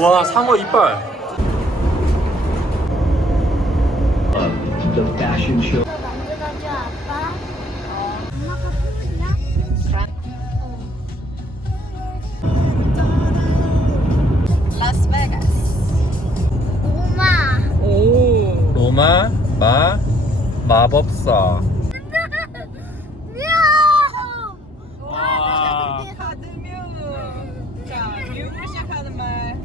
와 상어 이빨 만들어줘 아빠. 엄마가? 라스베가스. 엄마. 오. 로마 마 마법사 미야호. 와 카드뮤. 자, 뮤로 시작하는 말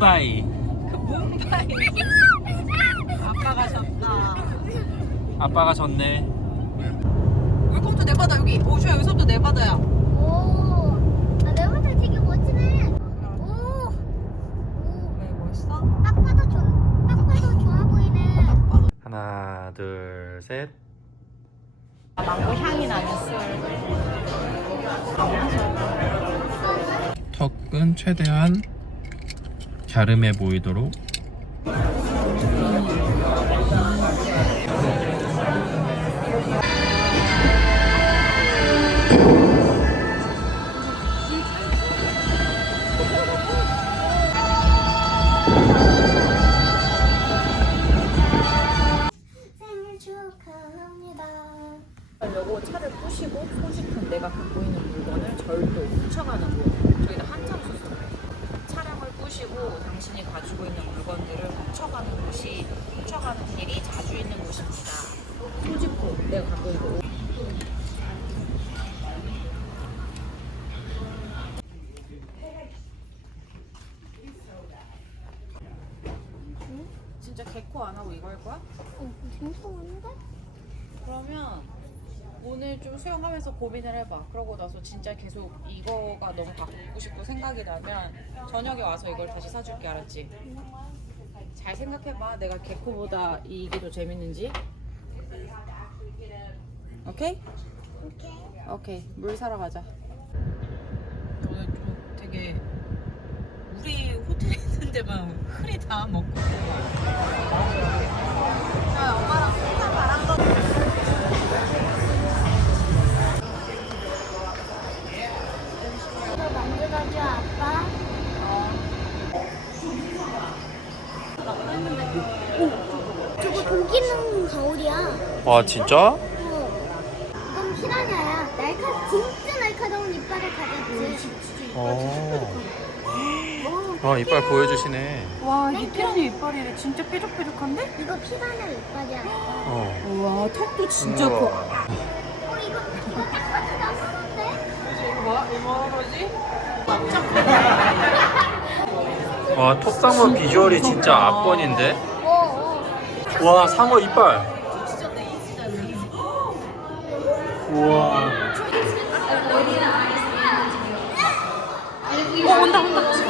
뮨 뮨바이 그 뭄바이. 아빠가 졌다. 아빠가 졌네 웰컴 투 내바다 여기. 오주야 여기서부터 내바다야. 오. 아, 내 모델 되게 멋지네. 오. 오. 왜 멋있어? 딱 봐도 좋, 딱 봐도 좋아 보이네. 하나 둘셋 망고 향이 나는 술. 턱은 최대한 갸름해 보이도록 생일 축하합니다. 하려고 차를 부시고 소지품 내가 갖고 있는 물건을 절도 훔쳐가는 곳. 저희가 한참 썼어요. 부시고 당신이 가지고 있는 물건들을 훔쳐가는 곳이 훔쳐가는 일이 자주 있는 곳입니다. 소지품 내가 갖고 있는 옷. 진짜 개코 안 하고 이거 할 거야? 어, 무서운데? 그러면 오늘 좀 수영하면서 고민을 해봐. 그러고 나서 진짜 계속 이거가 너무 갖고 싶고 생각이 나면 저녁에 와서 이걸 다시 사줄게 알았지? 잘 생각해봐. 내가 개코보다 이게 더 재밌는지. 오케이? 오케이. 오케이. 물 사러 가자. 오늘 좀 되게 우리 호텔에 있는 데만 흐리 다 먹고. 오, 저거 독이는 거울이야. 와 진짜? 어. 이건 피라냐야. 날카 진짜 날카로운 이빨을 가졌지. 어. 오, 아 이빨 보여주시네 와, 이 피라니 이빨이래. 진짜 뾰족뾰족한데? 이거 피라냐 이빨이야. 어. 우와, 턱도 진짜 우와. 커. 어 이거 이거 딱 봐도 나쁘는데? 이거 뭐, 얼마나 거지? 와 톱상어 비주얼이 진짜 압권인데. 와 상어 이빨 우와 어, 온다, 온다.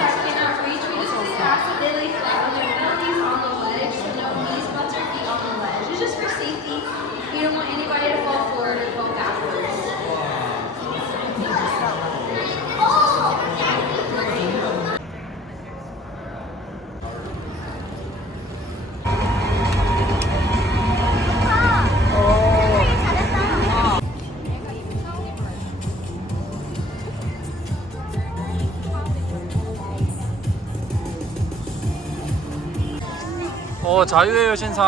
어 자유의 여신상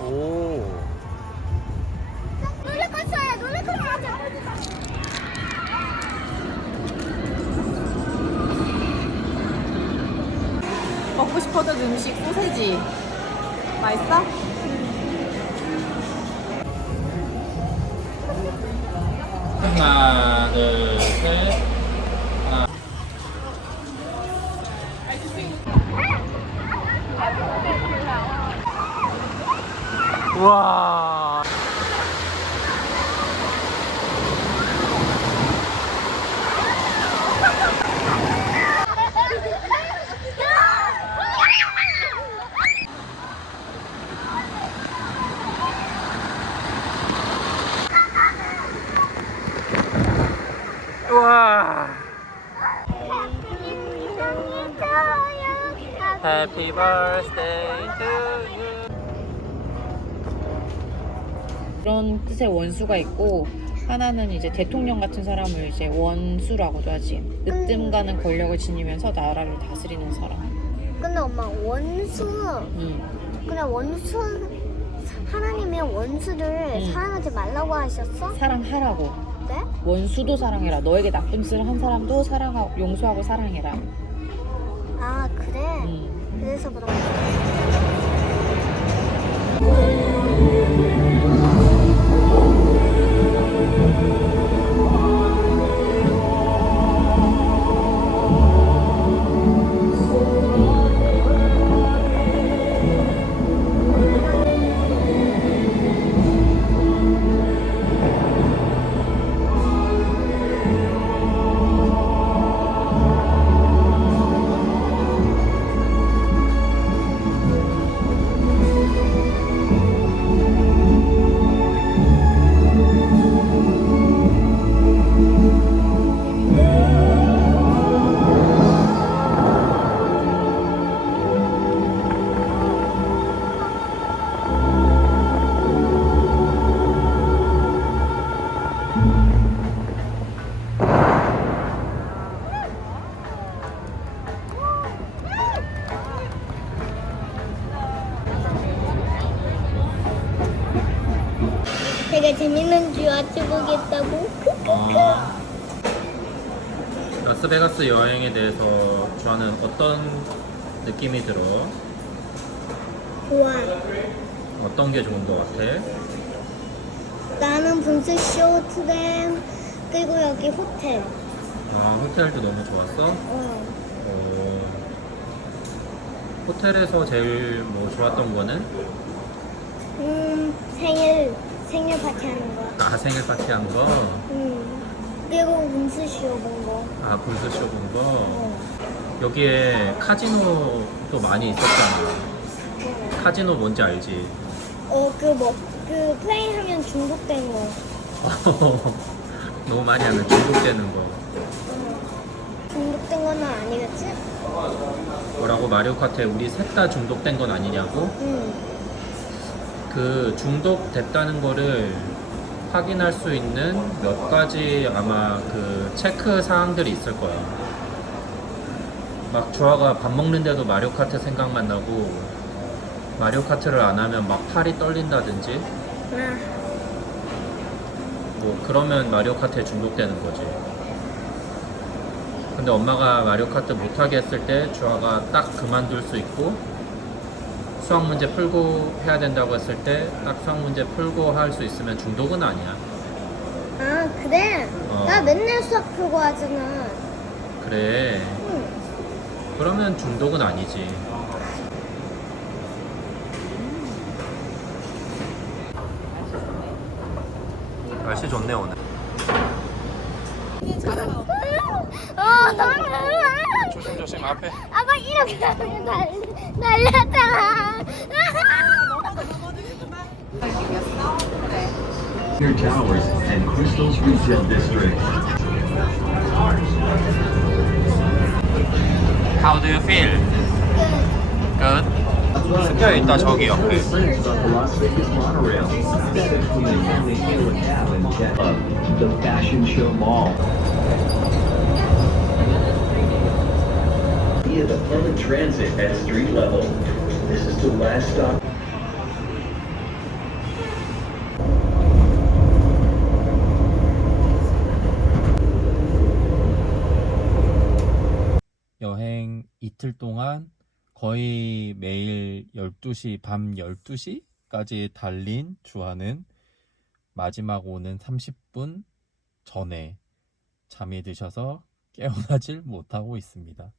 오 롤러코스터야 롤러코스터 하자. 먹고 싶었던 음식 소세지. 맛있어? 하나 둘 셋 Wow. 와. Happy birthday. 그런 뜻의 원수가 있고 하나는 이제 대통령 같은 사람을 이제 원수라고도 하지. 으뜸 가는 권력을 지니면서 나라를 다스리는 사람. 근데 엄마 원수 음. 그냥 원수 하나님의 원수를 음. 사랑하지 말라고 하셨어? 사랑하라고. 네? 원수도 사랑해라. 너에게 나쁜 짓을 한 사람도 사랑하고 용서하고 사랑해라. 아 그래? 음. 그래서 그런 거야. 되게 재밌는 줄 보겠다고? 어, 라스베가스 여행에 대해서 주하는 어떤 느낌이 들어? 좋아. 어떤 게 좋은 것 같아? 나는 분수 쇼 트램 그리고 여기 호텔. 아, 호텔도 너무 좋았어? 어. 어, 호텔에서 제일 뭐 좋았던 거는? 음 생일 생일 파티 하는 거. 아, 생일 파티 한 거? 음. 그리고 분수 쇼 본 거. 아, 불스쇼 본 거? 어. 여기에 카지노도 많이 있었잖아. 카지노 뭔지 알지? 어그 뭐 그 플레이 하면 중독된 거. 너무 많이 하면 중독되는 거. 어. 중독된 거는 아니겠지? 뭐라고 마리오 카트에 우리 셋 다 중독된 건 아니냐고? 응. 그 중독됐다는 거를 확인할 수 있는 몇 가지 아마 그 체크 사항들이 있을 거야. 막 주아가 밥 먹는데도 마리오 카트 생각만 나고 마리오 카트를 안 하면 막 팔이 떨린다든지 아. 뭐 그러면 마리오 카트에 중독되는 거지. 근데 엄마가 마리오 카트 못하게 했을 때 주아가 딱 그만둘 수 있고 수학 문제 풀고 해야 된다고 했을 때 딱 수학 문제 풀고 할 수 있으면 중독은 아니야. 아 그래? 어. 나 맨날 수학 풀고 하잖아. 그래. 응. 그러면 중독은 아니지. 날씨 좋네 오늘. 어, 조심 조심 앞에. 아빠 이렇게 하면 날 날렸잖아. Near Towers and Crystal's Retail District. How do you feel? 스퀘어 있다 저기 옆에. 여행 이틀 동안 거의 매일 12시, 밤 12시까지 달린 주하는 마지막 오는 30분 전에 잠이 드셔서 깨어나질 못하고 있습니다.